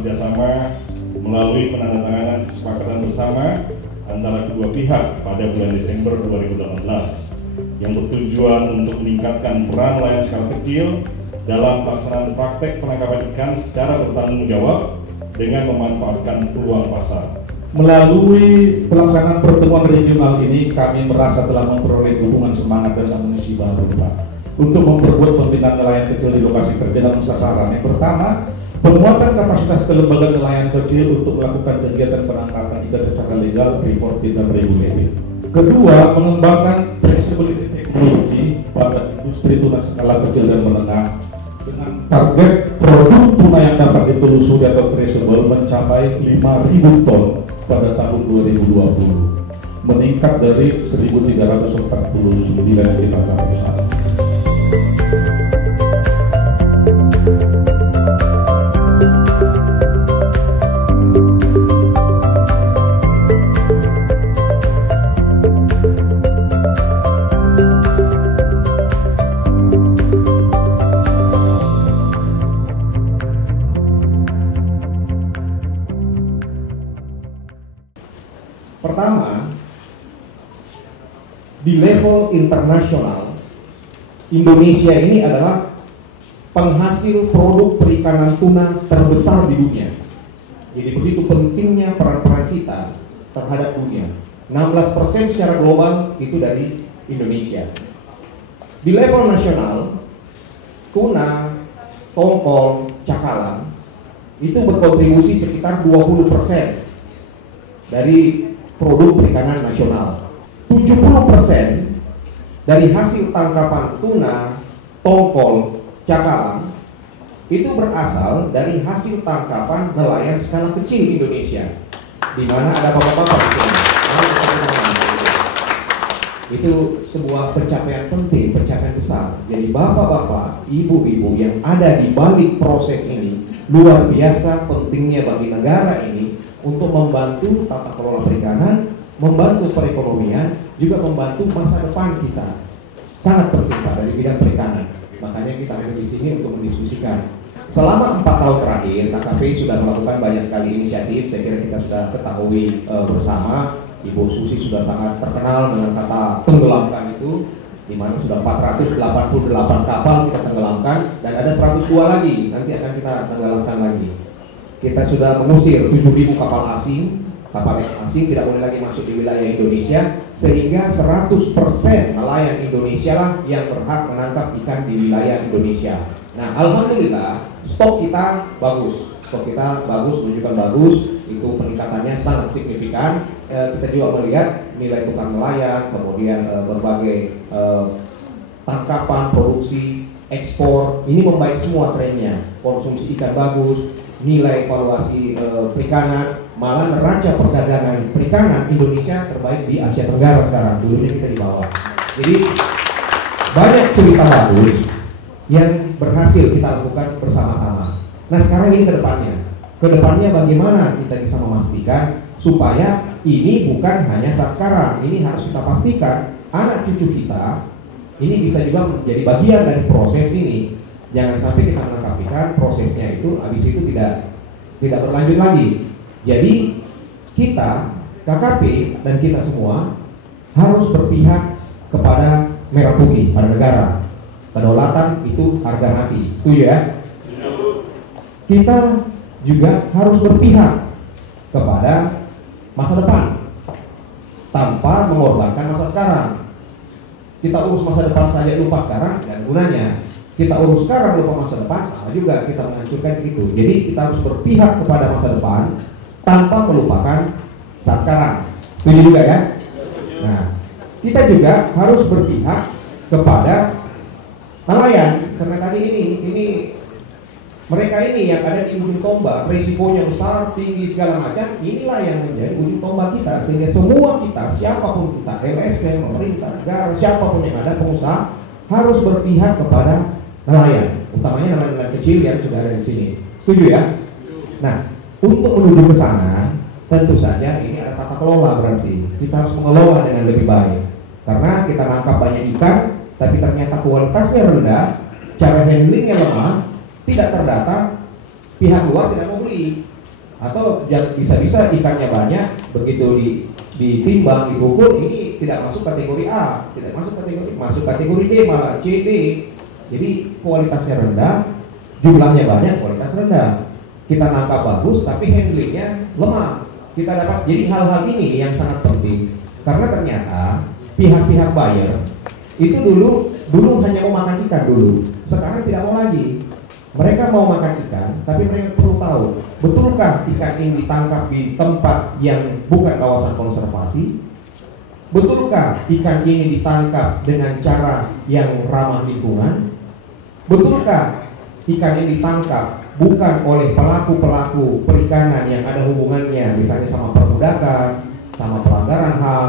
kerjasama melalui penandatanganan kesepakatan bersama antara kedua pihak pada bulan Desember 2018 yang bertujuan untuk meningkatkan peran nelayan skala kecil dalam pelaksanaan praktek penangkapan ikan secara bertanggung jawab dengan memanfaatkan peluang pasar. Melalui pelaksanaan pertemuan regional ini, kami merasa telah memperoleh dukungan semangat dan amunisi baru, Pak, untuk memperkuat pembinaan nelayan kecil di lokasi kerja dan sasaran. Yang pertama, penguatan kapasitas kelembagaan nelayan kecil untuk melakukan kegiatan penangkapan ikan secara legal, reported dan regulated. Kedua, mengembangkan flexibility teknologi pada industri tuna skala kecil dan menengah dengan target produk tuna yang dapat ditelusuri atau traceable mencapai 5.000 ton pada tahun 2020, meningkat dari 1.349 yang kita capai saat ini. Pertama, di level internasional, Indonesia ini adalah penghasil produk perikanan tuna terbesar di dunia. Jadi begitu pentingnya peran-peran kita terhadap dunia. 16% secara global itu dari Indonesia. Di level nasional, tuna, tongkol, cakalang itu berkontribusi sekitar 20% dari produk perikanan nasional. 70% dari hasil tangkapan tuna, tongkol, cakalang itu berasal dari hasil tangkapan nelayan skala kecil Indonesia, di mana ada bapak-bapak di sini. Itu sebuah pencapaian penting, pencapaian besar. Jadi bapak-bapak, ibu-ibu yang ada di balik proses ini luar biasa pentingnya bagi negara ini untuk membantu tata kelola perikanan, membantu perekonomian, juga membantu masa depan kita. Sangat penting Pak dari bidang perikanan. Makanya kita ada di sini untuk mendiskusikan. Selama 4 tahun terakhir, KKP sudah melakukan banyak sekali inisiatif. Saya kira kita sudah ketahui bersama. Ibu Susi sudah sangat terkenal dengan kata tenggelamkan itu, di mana sudah 488 kapal kita tenggelamkan dan ada 102 lagi nanti akan kita tenggelamkan lagi. Kita sudah mengusir 7.000 kapal asing, kapal asing tidak boleh lagi masuk di wilayah Indonesia, sehingga 100% nelayan Indonesia lah yang berhak menangkap ikan di wilayah Indonesia. Nah, alhamdulillah stok kita bagus, menunjukkan bagus, itu peningkatannya sangat signifikan. Kita juga melihat nilai tukar nelayan, kemudian berbagai tangkapan, produksi, ekspor, ini membaik semua trennya. Konsumsi ikan bagus, nilai evaluasi perikanan, malah neraca perdagangan perikanan Indonesia terbaik di Asia Tenggara sekarang. Dulunya kita di bawah. Jadi banyak cerita bagus yang berhasil kita lakukan bersama-sama. Nah sekarang ini kedepannya bagaimana kita bisa memastikan supaya ini bukan hanya saat sekarang, ini harus kita pastikan anak cucu kita ini bisa juga menjadi bagian dari proses ini. Jangan sampai kita menangkap ikan, prosesnya itu habis itu tidak berlanjut lagi. Jadi kita KKP dan kita semua harus berpihak kepada merah putih, pada negara. Kedaulatan itu harga mati. Setuju ya? Kita juga harus berpihak kepada masa depan tanpa mengorbankan masa sekarang. Kita urus masa depan saja lupa sekarang dan gunanya. Kita urus sekarang lupa masa depan, sama juga kita menghancurkan itu. Jadi kita harus berpihak kepada masa depan tanpa melupakan saat sekarang. Setuju juga ya? Nah, kita juga harus berpihak kepada nelayan, karena tadi ini mereka ini yang ada di ujung tombak, risikonya besar, tinggi segala macam. Inilah yang menjadi ujung tombak kita, sehingga semua kita, siapapun kita, LSM, pemerintah, negara, siapapun yang ada, pengusaha harus berpihak kepada nelayan, utamanya nelayan kecil yang sudah ada di sini. Setuju ya? Nah, untuk menuju ke sana, tentu saja ini ada tata kelola, berarti kita harus mengelola dengan lebih baik. Karena kita nangkap banyak ikan, tapi ternyata kualitasnya rendah, cara handlingnya lemah, tidak terdata, pihak luar tidak mau beli. Atau bisa-bisa ikannya banyak, begitu ditimbang, diukur, ini tidak masuk kategori A, tidak masuk kategori D, malah C, D. Jadi kualitasnya rendah, jumlahnya banyak, kualitas rendah. Kita nangkap bagus, tapi handlingnya lemah. Kita dapat, jadi hal-hal ini yang sangat penting, karena ternyata pihak-pihak buyer itu dulu hanya mau makan ikan dulu, sekarang tidak mau lagi. Mereka mau makan ikan, tapi mereka perlu tahu, betulkah ikan ini ditangkap di tempat yang bukan kawasan konservasi? Betulkah ikan ini ditangkap dengan cara yang ramah lingkungan? Betulkah ikan ini ditangkap bukan oleh pelaku-pelaku perikanan yang ada hubungannya misalnya sama perbudakan, sama pelanggaran HAM?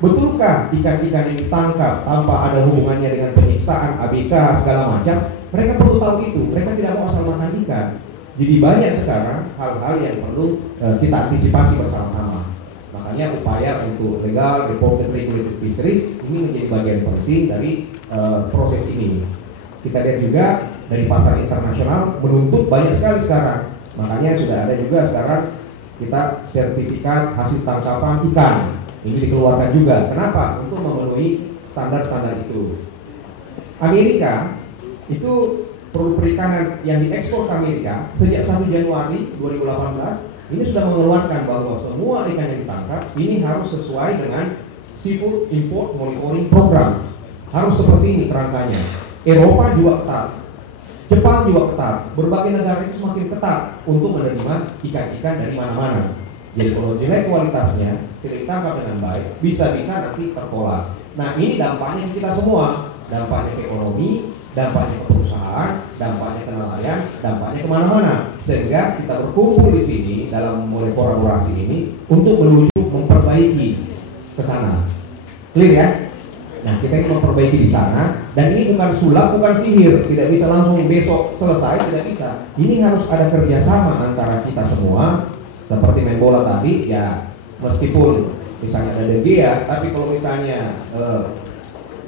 Betulkah ikan-ikan ini ditangkap tanpa ada hubungannya dengan penyiksaan, ABK, segala macam? Mereka perlu tahu itu, mereka tidak mau asal makan ikan. Jadi banyak sekarang hal-hal yang perlu kita antisipasi bersama-sama. Makanya upaya untuk legal, reported, regulated fisheries ini menjadi bagian penting dari proses ini. Kita lihat juga dari pasar internasional menuntut banyak sekali sekarang. Makanya sudah ada juga sekarang kita sertifikat hasil tangkapan ikan. Ini dikeluarkan juga. Kenapa? Untuk memenuhi standar-standar itu. Amerika itu produk perikanan yang diekspor ke Amerika sejak 1 Januari 2018 ini sudah mengeluarkan bahwa semua ikan yang ditangkap ini harus sesuai dengan Seafood Import Monitoring Program. Harus seperti ini kerangkanya. Eropa juga ketat, Jepang juga ketat, berbagai negara itu semakin ketat untuk menerima ikan-ikan dari mana-mana. Jadi kalau jelek kualitasnya, tidak ditangkap dengan baik, bisa-bisa nanti tertolak. Nah ini dampaknya kita semua, dampaknya ke ekonomi, dampaknya ke perusahaan, dampaknya ke nelayan, dampaknya kemana-mana. Sehingga kita berkumpul di sini dalam mulai kolaborasi ini untuk menuju memperbaiki ke sana. Clear ya? Nah kita ingin memperbaiki di sana, dan ini bukan sulap, bukan sihir, tidak bisa langsung besok selesai, tidak bisa. Ini harus ada kerjasama antara kita semua. Seperti main bola tadi, ya meskipun misalnya ada De Gea, tapi kalau misalnya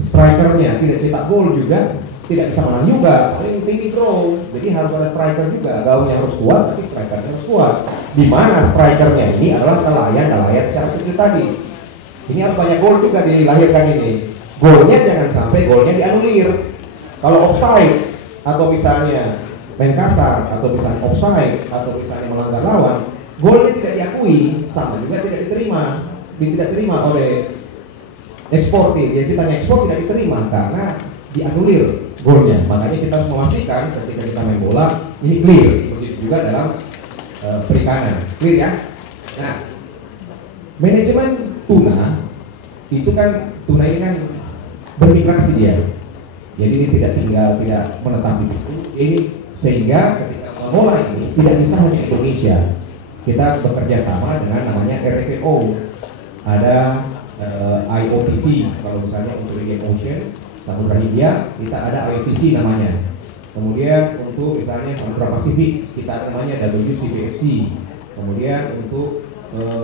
strikernya tidak cetak gol juga, tidak bisa menang juga, paling tinggi draw. Jadi harus ada striker juga, gawangnya harus kuat, tapi strikernya harus kuat. Di mana strikernya ini adalah nelayan secara kecil tadi. Ini harus banyak gol juga dilahirkan ini. Golnya jangan sampai golnya dianulir. Kalau offside atau misalnya main kasar atau misalnya offside atau misalnya melanggar lawan, golnya tidak diakui, sama juga tidak diterima oleh eksportir. Jadi kita ekspor tidak diterima karena dianulir golnya. Makanya kita harus memastikan ketika kita main bola ini clear. Begitu juga dalam perikanan, clear ya. Nah, manajemen tuna itu kan, tuna ini kan bermigrasi dia. Jadi ini tidak menetap di situ. Ini sehingga ketika mengelola ini tidak bisa hanya Indonesia. Kita bekerja sama dengan namanya RFO. Ada IOTC kalau misalnya untuk Indian Ocean, Samudra Hindia, kita ada IOTC namanya. Kemudian untuk misalnya Samudra Pasifik, kita ada namanya WCPFC. Kemudian untuk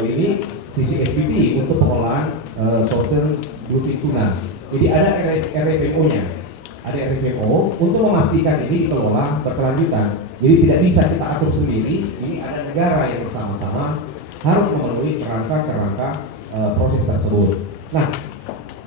ini CCSPP untuk pengelolaan southern bluefin tuna. Jadi ada RFO-nya, ada RFO untuk memastikan ini dikelola berkelanjutan. Jadi tidak bisa kita atur sendiri. Ini ada negara yang bersama-sama harus memenuhi kerangka proses tersebut. Nah,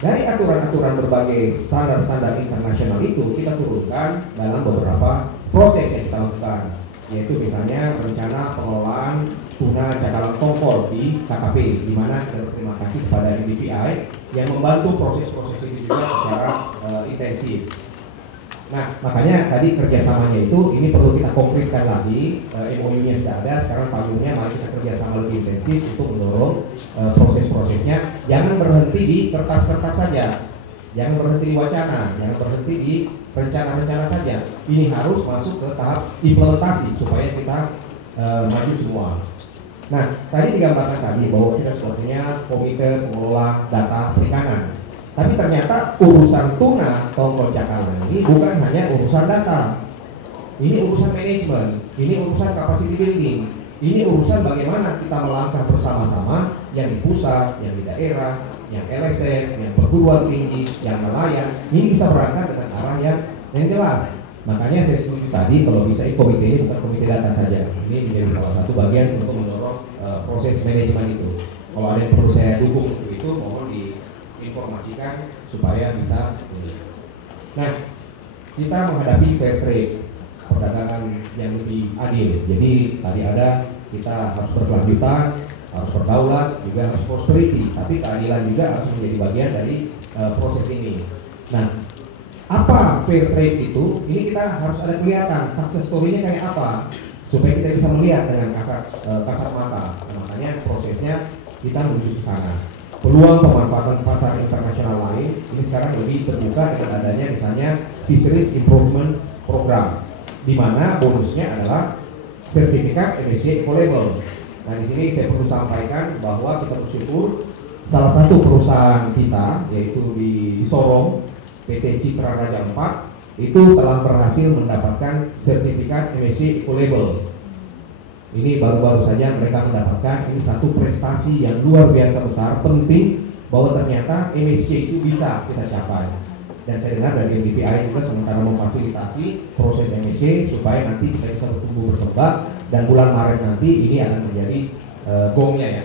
dari aturan-aturan berbagai standar-standar internasional itu kita turunkan dalam beberapa proses yang kita lakukan, yaitu misalnya rencana pengelolaan tuna cakalang tongkol di KKP, di mana kita berterima kasih kepada MDPI yang membantu proses-proses ini juga secara intensif. Nah, makanya tadi kerjasamanya itu ini perlu kita konkretkan lagi. MOU-nya sudah ada, sekarang payungnya mari kita kerjasama lebih intensif untuk mendorong proses-prosesnya. Jangan berhenti di kertas-kertas saja, jangan berhenti di wacana, jangan berhenti di rencana-rencana saja. Ini harus masuk ke tahap implementasi supaya kita maju semua. Nah, tadi digambarkan tadi bahwa kita sepertinya komite pengelola data perikanan. Tapi ternyata urusan tuna tongkol cakalang ini bukan hanya urusan data. Ini urusan manajemen, ini urusan capacity building, ini urusan bagaimana kita melangkah bersama-sama yang di pusat, yang di daerah, yang LSM, yang perguruan tinggi, yang nelayan. Ini bisa berangkat dengan arah yang jelas. Makanya saya setuju tadi, kalau bisa komite ini bukan komite data saja, ini menjadi salah satu bagian untuk mendorong proses manajemen itu. Kalau ada yang perlu saya dukung untuk itu, mohon diinformasikan supaya bisa. Nah, kita menghadapi fair trade, perdagangan yang lebih adil. Jadi tadi ada kita harus berkelanjutan, harus berdaulat, juga harus prosperity. Tapi keadilan juga harus menjadi bagian dari proses ini. Nah, apa fair trade itu? Ini kita harus ada kelihatan success story-nya kayak apa, supaya kita bisa melihat dengan kasat mata. Nah, makanya prosesnya kita menuju ke sana. Peluang pemanfaatan pasar internasional lain ini sekarang lebih terbuka dengan adanya misalnya Fisheries Improvement Program, di mana bonusnya adalah sertifikat MSC Ecolabel. Nah, di sini saya perlu sampaikan bahwa kita bersyukur salah satu perusahaan kita, yaitu di Sorong, PT Citra Raja 4, itu telah berhasil mendapatkan sertifikat MSC Ecolabel. Ini baru-baru saja mereka mendapatkan. Ini satu prestasi yang luar biasa besar, penting, bahwa ternyata MSC itu bisa kita capai. Dan saya dengar dari MDPI juga sementara memfasilitasi proses MSC supaya nanti kita bisa bertumbuh berkembang, dan bulan Maret nanti ini akan menjadi gongnya ya,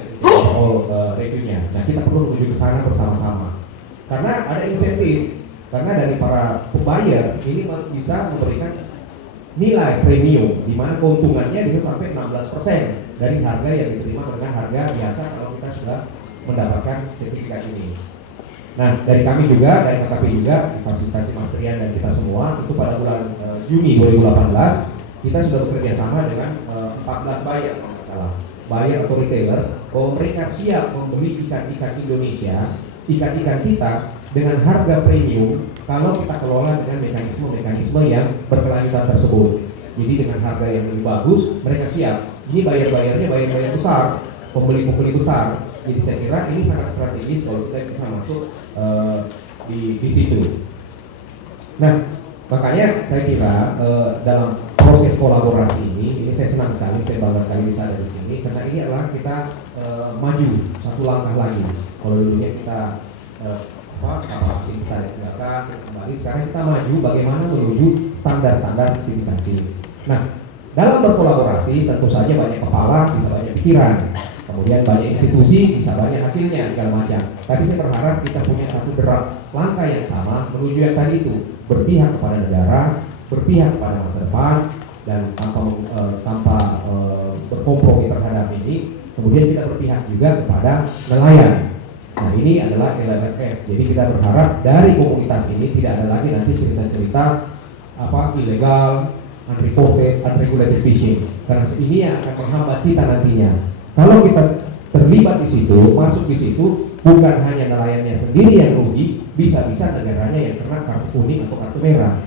reviewnya. Nah, kita perlu menuju ke sana bersama-sama. Karena ada insentif, karena dari para pembayar ini bisa memberikan nilai premium, di mana keuntungannya bisa sampai 16% dari harga yang diterima dengan harga biasa kalau kita sudah mendapatkan sertifikat ini. Nah, dari kami juga, dari KKP juga, fasilitasi Mas Trian dan kita semua, itu pada bulan Juni 2018 kita sudah bekerja sama dengan 14 buyer, kalau nggak salah, buyer atau retailers, bahwa mereka siap membeli ikan-ikan Indonesia, ikan-ikan kita dengan harga premium kalau kita kelola dengan mekanisme-mekanisme yang berkelanjutan tersebut. Jadi dengan harga yang lebih bagus, mereka siap. Ini bayar-bayarnya bayar-bayar besar, pembeli-pembeli besar. Jadi saya kira ini sangat strategis kalau kita bisa masuk di situ. Nah, makanya saya kira dalam proses kolaborasi ini saya senang sekali, saya bangga sekali bisa ada di sini, karena ini adalah kita maju satu langkah lagi. Kalau dulunya kita kita tinggalkan kembali, sekarang kita maju bagaimana menuju standar-standar sertifikasi. Nah, dalam berkolaborasi tentu saja banyak kepala, bisa banyak pikiran, kemudian banyak institusi, bisa banyak hasilnya segala macam. Tapi saya berharap kita punya satu derap langkah yang sama menuju yang tadi itu, berpihak kepada negara, berpihak kepada masa depan, dan tanpa berkompromi terhadap ini. Kemudian kita berpihak juga kepada nelayan. Nah, ini adalah LLF. Jadi kita berharap dari komunitas ini tidak ada lagi nanti cerita-cerita ilegal, unreported, unregulated fishing. Karena ini yang akan menghambat kita nantinya. Kalau kita terlibat di situ, masuk di situ, bukan hanya nelayannya sendiri yang rugi, bisa-bisa negaranya yang kena kartu kuning atau kartu merah.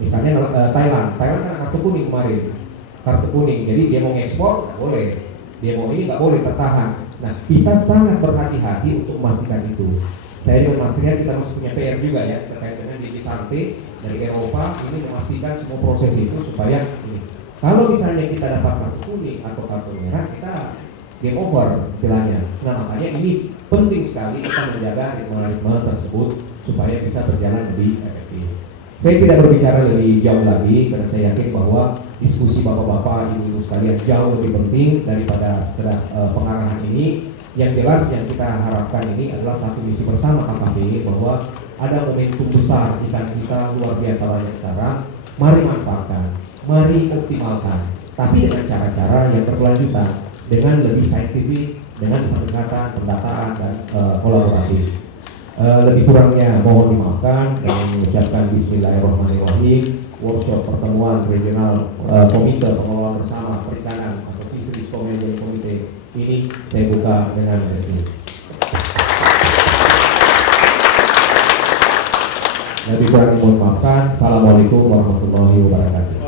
Misalnya Thailand kena kartu kuning kemarin, kartu kuning. Jadi dia mau ngekspor nggak boleh, dia mau ini nggak boleh, tertahan. Nah, kita sangat berhati-hati untuk memastikan itu. Saya juga memastikan kita masih punya PR juga ya terkait dengan DG Sante dari Eropa, ini memastikan semua proses itu supaya ini. Kalau misalnya kita dapat kartu kuning atau kartu merah, kita game over istilahnya. Nah, makanya ini penting sekali kita menjaga ritme tersebut supaya bisa berjalan lebih efektif. Saya tidak berbicara lebih jauh lagi karena saya yakin bahwa diskusi bapak-bapak, ibu-ibu sekalian jauh lebih penting daripada sekedar pengarahan ini. Yang jelas yang kita harapkan ini adalah satu misi bersama KKP bahwa ada momentum besar ikan kita luar biasa banyak sekarang. Mari manfaatkan, mari optimalkan, tapi dengan cara-cara yang berkelanjutan, dengan lebih saintifik, dengan pendekatan, pendataan dan kolaboratif. Lebih kurangnya mohon dimaafkan dan mengucapkan Bismillahirrahmanirrahim. Workshop pertemuan regional komite pengelolaan bersama perikanan atau Fisheries Compliance Committee ini saya buka dengan resmi. Lebih kurang mohon maafkan. Assalamualaikum warahmatullahi wabarakatuh.